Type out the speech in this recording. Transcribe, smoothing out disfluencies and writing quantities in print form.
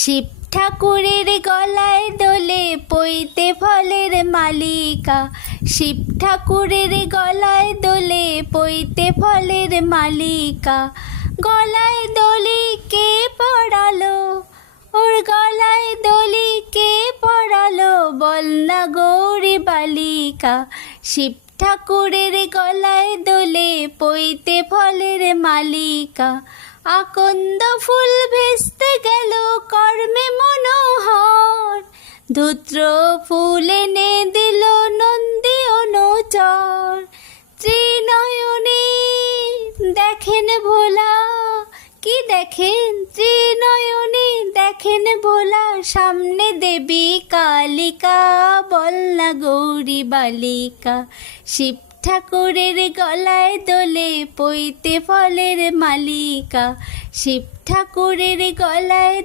শিব ঠাকুরের গলায় দোলে পইতে ফলের মালিকা। শিব ঠাকুরের গলায় দোলে পইতে ফলের মালিকা। গলায় দড়ি কে পড়ালো, ওর গলায় দড়ি কে পড়ালো, বল না গৌরী বালিকা। শিব ঠাকুরের গলায় দোলে পইতে ফলের মালিকা। আকন্দ ফুল ভেস্তে গেল কর্মে মনোহর, ধূত্র ফুল এনে দিল নন্দী অনুচর। ত্রিনয়নে দেখেন ভোলা, কি দেখেন? ত্রিনয়নে দেখেন ভোলা, সামনে দেবী কালিকা, বল না গৌরী বালিকা। শিব ঠাকুরের গলায় দোলে পইতে ফলের মালিকা। শিব ঠাকুরের গলায়